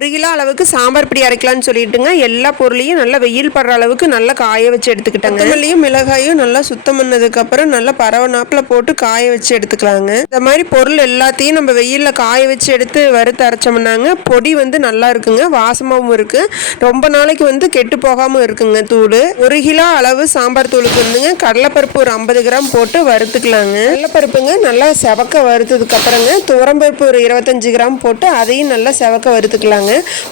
1 kilo அளவுக்கு சாம்பார் பொடி அரைக்கலாம்னு சொல்லிட்டுங்க எல்லா பொருளையும் நல்லா வெயில் படுற அளவுக்கு நல்லா காய வச்சு எடுத்துக்கிட்டாங்க. கொத்தமல்லியும் மிளகாயும் நல்லா சுத்தம் பண்ணதுக்கப்புறம் நல்லா பரவ நாப்பில் போட்டு காய வச்சு எடுத்துக்கலாங்க. இந்த மாதிரி பொருள் எல்லாத்தையும் நம்ம வெயிலில் காய வச்சு எடுத்து வறுத்து அரைச்சோம்னாங்க பொடி வந்து நல்லா இருக்குங்க, வாசமாகவும் இருக்குது, ரொம்ப நாளைக்கு வந்து கெட்டு போகாமல் இருக்குங்க. தூள் 1 கிலோ அளவு சாம்பார் தூளுக்கு வந்துங்க கடலைப்பருப்பு ஒரு 50 கிராம் போட்டு வறுத்துக்கலாங்க. கடலைப்பருப்புங்க நல்லா செவக்க வறுத்ததுக்கப்புறங்க துவரம்பருப்பு ஒரு 25 கிராம் போட்டு அதையும் நல்லா செவக்க வறுத்துக்கலாங்க.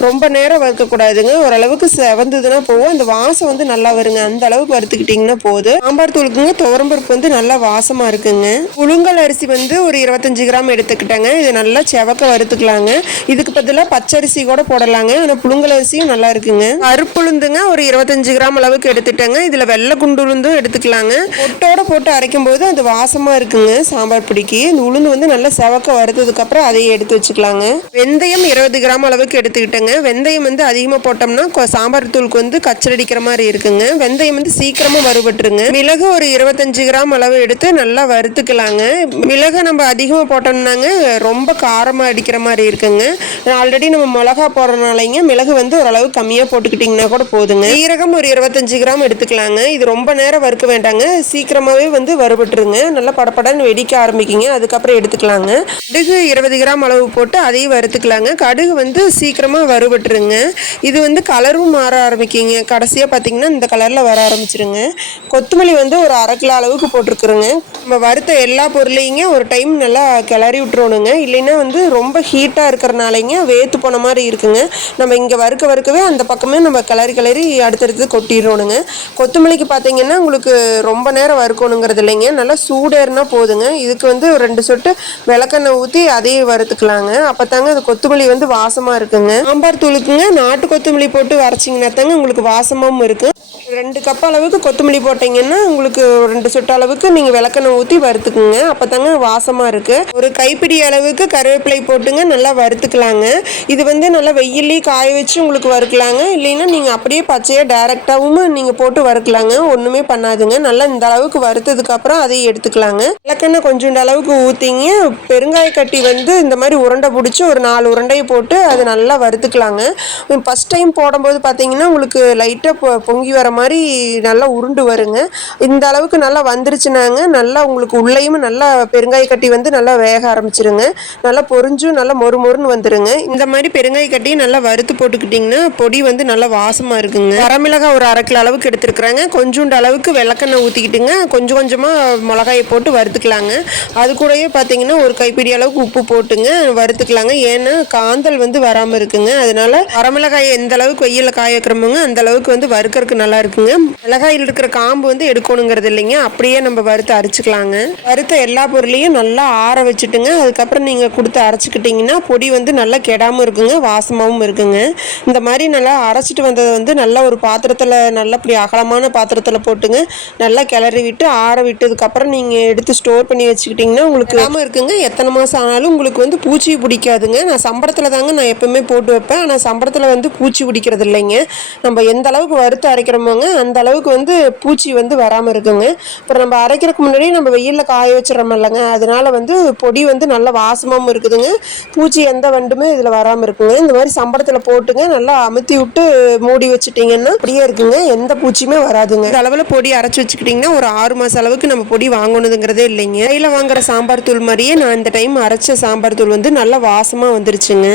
ரொம்ப நேரம் வறுக்கக்கூடாதுங்க, ஓரளவுக்கு செவந்ததுன்னா போகும், அந்த வாசம் வந்து நல்லா வருங்க, அந்த அளவுக்கு வறுத்துக்கிட்டிங்கன்னா போதும். சாம்பார் தூளுக்குங்க துவரம்பருப்பு வந்து நல்லா வாசமாக இருக்குங்க. புழுங்கல் அரிசி வந்து ஒரு 25 கிராம் எடுத்துக்கிட்டாங்க. இது நல்லா செவக்க வறுத்துக்கலாங்க. இதுக்கு பதிலாக பச்சரிசி கூட போடலாங்க, ஆனால் புழுங்கல் அரிசியும் நல்லா இருக்குங்க. கருப்புளுந்துங்க ஒரு 25 கிராம் அளவுக்கு எடுத்துட்டேங்க. இதில் வெள்ளை குண்டுளுந்தும் எடுத்துக்கலாங்க. பொட்டோட போட்டு அரைக்கும் போது அது வாசமாக இருக்குங்க சாம்பார் பொடிக்கு. இந்த உளுந்து வந்து நல்லா செவக்க வறுத்ததுக்கப்புறம் அதையே எடுத்து வச்சுக்கலாங்க. வெந்தயம் 20 கிராம் அளவுக்கு எடுத்துக்கிட்டேங்க. வெந்தயம் வந்து அதிகமாக போட்டோம்னா சாம்பார் தூளுக்கு வந்து கச்சரடிக்கிற மாதிரி இருக்குங்க. வெந்தயம் வந்து சீக்கிரமாக வறுபட்டுருங்க. மிளகு ஒரு 25 கிராம் அளவு எடுத்து நல்லா வறுத்துக்கலாங்க. மிளகு நம்ம அதிகமாக போட்டோம்னாங்க ரொம்ப காரமாக அடிக்கிற மாதிரி இருக்குங்க. ஆல்ரெடி நம்ம மிளகா போடுறதுனாலங்க மிளகு வந்து ஓரளவு கம்மியாக போட்டுக்கிட்டிங்கன்னா கூட போதுங்க. சீரகம் ஒரு 25 கிராம் எடுத்துக்கலாங்க. இது ரொம்ப நேரம் வறுக்க வேண்டாங்க, சீக்கிரமாகவே வந்து வறுபட்டுருங்க, நல்லா படப்படன்னு வெடிக்க ஆரம்பிக்குங்க, அதுக்கப்புறம் எடுத்துக்கலாங்க. கடுகு 20 கிராம் அளவு போட்டு அதையும் வறுத்துக்கலாங்க. கடுகு வந்து சீக்கிரமாக வறுபட்டுருங்க. இது வந்து கலரும் மாற ஆரம்பிக்குங்க, கடைசியாக பார்த்தீங்கன்னா இந்த கலரில் வர ஆரம்பிச்சிருங்க. கொத்தமல்லி வந்து ஒரு 1/2 கிலோ அளவுக்கு போட்டிருக்குறோங்க. நம்ம வறுத்த எல்லா பொருளையுங்க ஒரு டைம் நல்லா கிளறி விட்டுறணுங்க, இல்லைன்னா வந்து ரொம்ப ஹீட்டாக இருக்கிறனாலைங்க வேத்து போன மாதிரி இருக்குங்க. நம்ம இங்கே வறுக்கவே அந்த பக்கமே நம்ம கிளறி அடுத்தடுத்து கொட்டிடுறோனுங்க. கொத்தமல்லிக்கு பார்த்தீங்கன்னா உங்களுக்கு ரொம்ப நேரம் வறுக்கணுங்கிறது இல்லைங்க, நல்லா சூடேறினா போதுங்க. இதுக்கு வந்து ஒரு 2 சொட்டு விளக்கெண்ணெய் ஊற்றி அதையும் வறுத்துக்கலாங்க. அப்போ தாங்க அது கொத்தமல்லி வந்து வாசமாக இருக்குங்க. சாம்பார் தூளுக்குங்க நாட்டு கொத்தமல்லி போட்டு வரைச்சிங்கன்னா தாங்க உங்களுக்கு வாசமாகவும் இருக்கும். 2 கப் அளவுக்கு கொத்தமல்லி போட்டிங்கன்னா உங்களுக்கு 2 சொட்டு அளவுக்கு நீங்கள் விளக்கெண்ணெய் ஊற்றி வறுத்துக்குங்க, அப்போ தாங்க வாசமாக இருக்குது. ஒரு கைப்பிடி அளவுக்கு கருவேப்பிலை போட்டுங்க நல்லா வறுத்துக்கலாங்க. இது வந்து நல்லா வெயிலே காய வச்சு உங்களுக்கு வறுக்கலாங்க, இல்லைன்னா நீங்கள் அப்படியே பச்சையாக டைரெக்டாகவும் நீங்கள் போட்டு வறுக்கலாங்க, ஒன்றுமே பண்ணாதுங்க. நல்லா இந்த அளவுக்கு வறுத்ததுக்கப்புறம் அதையும் எடுத்துக்கலாங்க. விளக்கெண்ணெய் கொஞ்சோண்டு அளவுக்கு ஊற்றிங்க, பெருங்காய கட்டி வந்து இந்த மாதிரி உருண்டை பிடிச்சி ஒரு 4 உருண்டையை போட்டு அது நல்லா வறுத்துக்கலாங்க. ஃபஸ்ட் டைம் போடும்போது பார்த்தீங்கன்னா உங்களுக்கு லைட்டாக பொங்கி வர மாதிரி நல்லா உருண்டு வருங்க. இந்த அளவுக்கு நல்லா வந்துருச்சுனாங்க நல்லா உங்களுக்கு உள்ளேயும் நல்லா பெருங்காய கட்டி வந்து நல்லா வேக ஆரம்பிச்சிருங்க, நல்லா பொரிஞ்சும் நல்லா மொறுன்னு வந்துருங்க. இந்த மாதிரி பெருங்காய கட்டி நல்லா வறுத்து போட்டுக்கிட்டிங்கன்னா பொடி வந்து நல்லா வாசமாக இருக்குங்க. வரமிளகாய் ஒரு 1/2 கிலோ அளவுக்கு எடுத்துருக்குறாங்க. கொஞ்சோண்டு அளவுக்கு விளக்கெண்ணெய் ஊற்றிக்கிட்டுங்க கொஞ்சமாக மிளகாயை போட்டு வறுத்துக்கலாங்க. அது கூடயே பார்த்தீங்கன்னா ஒரு கைப்பிடி அளவுக்கு உப்பு போட்டுங்க வறுத்துக்கலாங்க, ஏன்னா காந்தல் வந்து வராமல் இருக்குங்க. அதனால வரமிளகாயை எந்த அளவுக்கு வெயிலில் காய வைக்கிறோமோங்க அந்த அளவுக்கு வந்து வறுக்கறதுக்கு நல்லா இருக்குங்க. மிளகாயில் இருக்கிற காம்பு வந்து எடுக்கணுங்கிறது இல்லைங்க, அப்படியே நம்ம வறுத்து அரைச்சிக்கலாங்க. வறுத்த எல்லா பொருளையும் நல்லா ஆற வச்சுட்டுங்க அதுக்கப்புறம் நீங்கள் கொடுத்து அரைச்சிக்கிட்டிங்கன்னா பொடி வந்து நல்லா கெடாமல் இருக்குங்க, வாசமாகவும் இருக்குங்க. இந்த மாதிரி நல்லா அரைச்சிட்டு வந்ததை வந்து நல்லா ஒரு பாத்திரத்தில் நல்லா இப்படி அகலமான பாத்திரத்தில் போட்டுங்க நல்லா கிளறி விட்டு ஆற விட்டதுக்கப்புறம் நீங்கள் எடுத்து ஸ்டோர் பண்ணி வச்சுக்கிட்டிங்கன்னா உங்களுக்கு கெடாமல் இருக்குங்க. எத்தனை மாதம் ஆனாலும் உங்களுக்கு வந்து பூச்சி பிடிக்காதுங்க. நான் சம்பளத்தில் தாங்க நான் எப்பவுமே போட்டு வைப்பேன், ஆனால் சம்பளத்தில் வந்து பூச்சி பிடிக்கிறது இல்லைங்க. நம்ம எந்த அளவுக்கு வறுத்து அரைக்கிறோமோங்க அந்த அளவுக்கு வந்து பூச்சி வந்து வராமல் இருக்குங்க. அப்புறம் நம்ம அரைக்கிறதுக்கு முன்னாடி நம்ம வெயிலில் காய வச்சிடறோம் இல்லைங்க, அதனால வந்து பொடி வந்து நல்ல வாசமாகவும் இருக்குதுங்க, பூச்சி எந்த வண்டுமே இதில் வராமல் இருக்குங்க. இந்த மாதிரி சம்பளத்தில் போட்டுங்க நல்லா அமுத்தி விட்டு மூடி வச்சுட்டிங்கன்னா அப்படியே இருக்குங்க, எந்த பூச்சியுமே வராதுங்க. இந்த அளவில் பொடி அரைச்சி வச்சுக்கிட்டிங்கன்னா ஒரு 6 மாதம் அளவுக்கு நம்ம பொடி வாங்கணுங்கிறதே இல்லைங்க. கையில் வாங்குற சாம்பார் தூள் மாதிரியே நான் இந்த டைம் அரைச்ச சாம்பார் தூள் வந்து நல்லா வாசமாக வந்துருச்சுங்க.